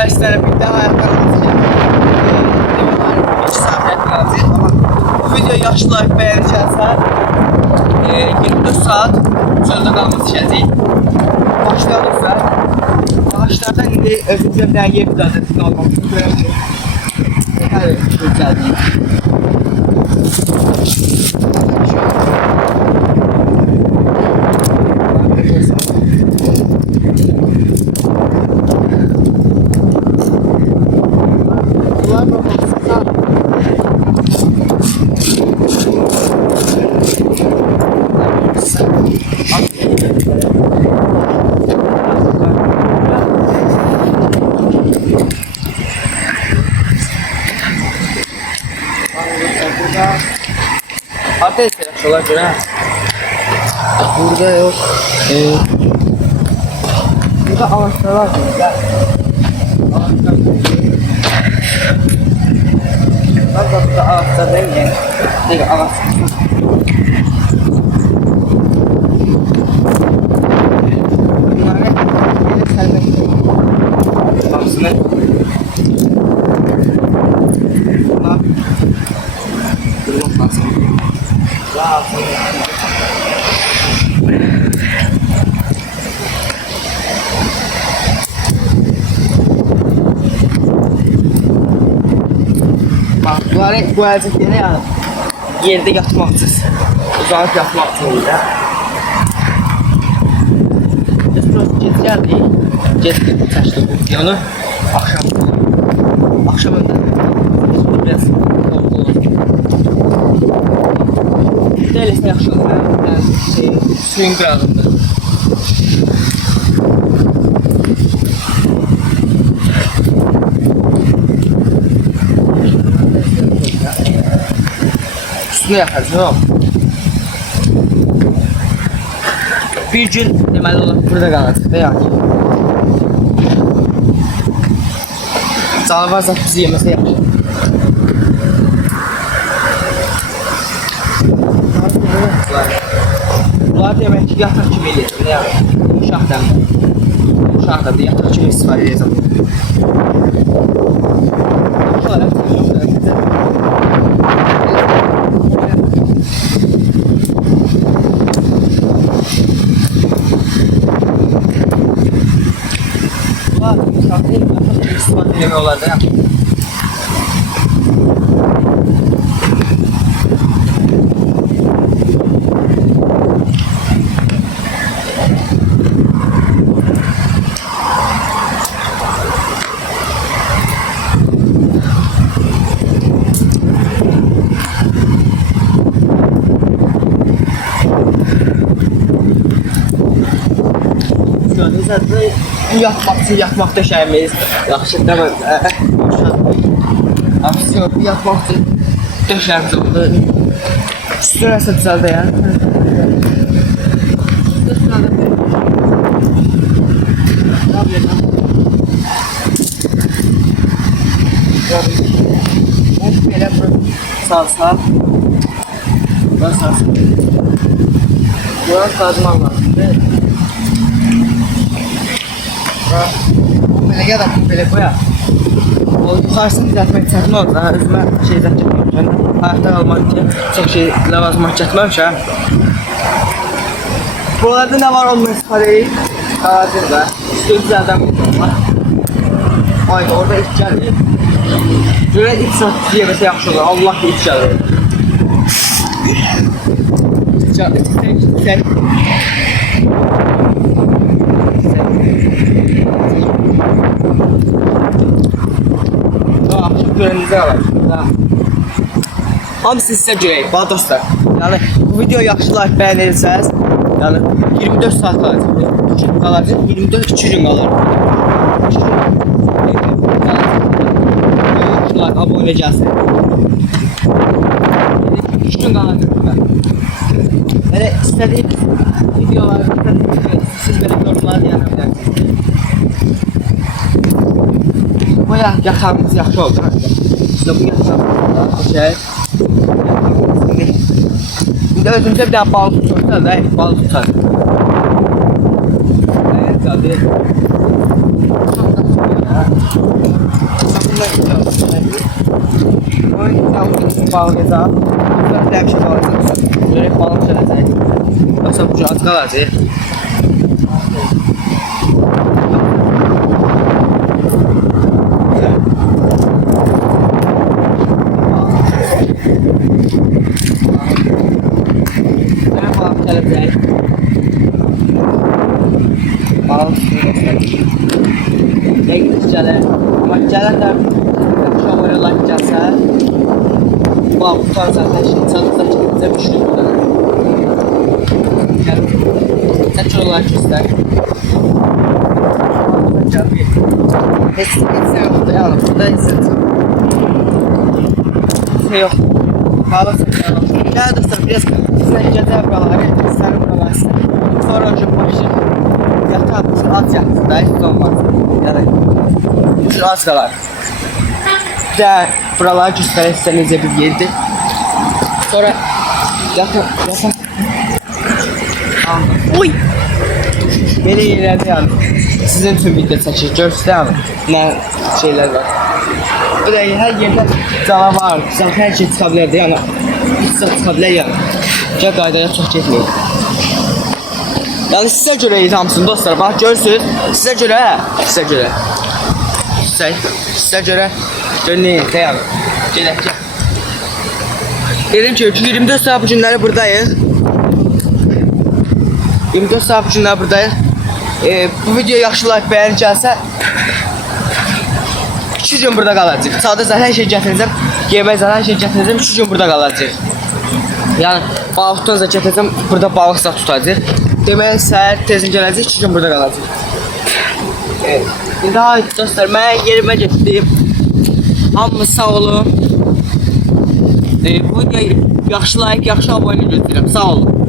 arkadaşlar sizlerle birlikte hayatlarımızı bir saat hayatlarımızı ama bu videoyu yaşlılar beğenirkensə 24 saat sözde kalması şəhəcək. Başlayalım və ağaçlardan indi özümüzə bir dənə yer düzəltəsini almamışıq. Hər düzəltdik. Ateş yapıyorlar göre. Burada yok. Burada ağaçlar var. Burada ağaçlar değil mi? Değil ağaç. Bunların serbest hapsını. Bunlar kırılmak lazım. Bak bu əlcəkləri yəni yerdə yatmaq üçün, uzanıb yatmaq üçün də. Biz biraz gecərdik, gecdik çəkdik bu videonu, axşam öndə biraz oldu. Deyiləsə yaxşı olur, suyun qırağında. Üstünə yaxacaq. Bir gün deməli olaraq burada qalacaq da yaxşı. Canavar zat bizi yeməsə yaxşı. Bunlar demək ki, yataq kimi eləyəcək, yəni, uşaq dəmdə. Uşaq da yataq kimi istifadə edəcək. Bunlar uşaq deyil, yataq kimi istifadə eləmək olar da, yəni. Bu yatmaq döşəyimiz yaxşı demək. Bu yatmaq üçün döşəyimiz oldu. Üstü nəsə düzəldə yəni. Belə salsa. Bura salsa. Bura qazmaq lazımdır. Belə gəl belə qoya. O yuxarısını düzəltmək çətin oldu. Özümə şey düzəltmişəm. Ayaqda qalmaq üçün çox şey ləvazimat çəkməmişəm. Buralarda nə var ondan istifadə edib? Qaradır da. Üstü düzəldən var. Ayda orada iç gəlir. Görə iç saat yeməsə yaxşı olur. Allah ki iç gəlir. İç gəlir. Görünüzü alır. Hamısı sizə görək, bana dostlar. Yəni bu video yaxşı like bəyənirsəz, yəni 24 saat qalacaq. 2 gün qalacaq, 2 gün qalır. 2 like abunə gəlsin. 2 gün qalacaq. Belə istədiyiniz videoları siz belə yorumlara deyənə bilərsiniz. Bu yatağımız yaxşı oldu. İşte bu yatağımızda okey. Bir de özümüze bir tane balık tutarsa da balık tutar. Evet tabii. Oyun bağlayacaq. Burada bir şey bağlayacaq. Görək balıq gələcək. Yoxsa bu az qalacaq. Görək balıq gələcək. Balıq gələcək. Dəqiq gəlir. Amma gələn də akşam oyunlar gəlsə balıq tutarsan hər şey çatırsa çatırsa bir şey burada. Gəl. Sən çorlar göstər. Heç yoxdur yəni. Burada heç yox. Balıq çəkirəm. Gəl dostlar, biraz sizə gəzər buraları, sərin buraları. Sonra önce başlayır. Yatar, az yatsın da heç olmaz. Yəni, bu az qalar. Bir də buraları göstərək sizə necə bir yerdir. Sonra yatar. Oy! Belə yerlərdə yəni sizin üçün video çəkir, göstərim nə şeylər var. Bir də hər yerdə canavar, hər şey çıxa bilərdi, yəni heç çıxa bilər yəni. Gəl qaydaya çox getməyin. Yəni sizə görə hamısını dostlar, bax görürsünüz, sizə görə. Sizə görə görünür, yəni. Gedək. Dedim ki 24 saat bu günləri buradayıq. 24 saat bu günləri buradayıq. Bu videoya yaxşı like bəyən gəlsə 2 gün burada qalacaq. Sadəcə hər şey gətirəcəm, yemək hər şey gətirəcəm, 2 gün burada qalacaq. Yəni balıqdan da gətirəcəm, burada balıq da tutacaq. Deməli səhər tezin gələcək, 2 gün burada qalacaq. İndi haydi dostlar, mən yerimə getdim. Hamınız sağ olun. Bu videoya yaxşı like, yaxşı abunə gözləyirəm. Sağ olun.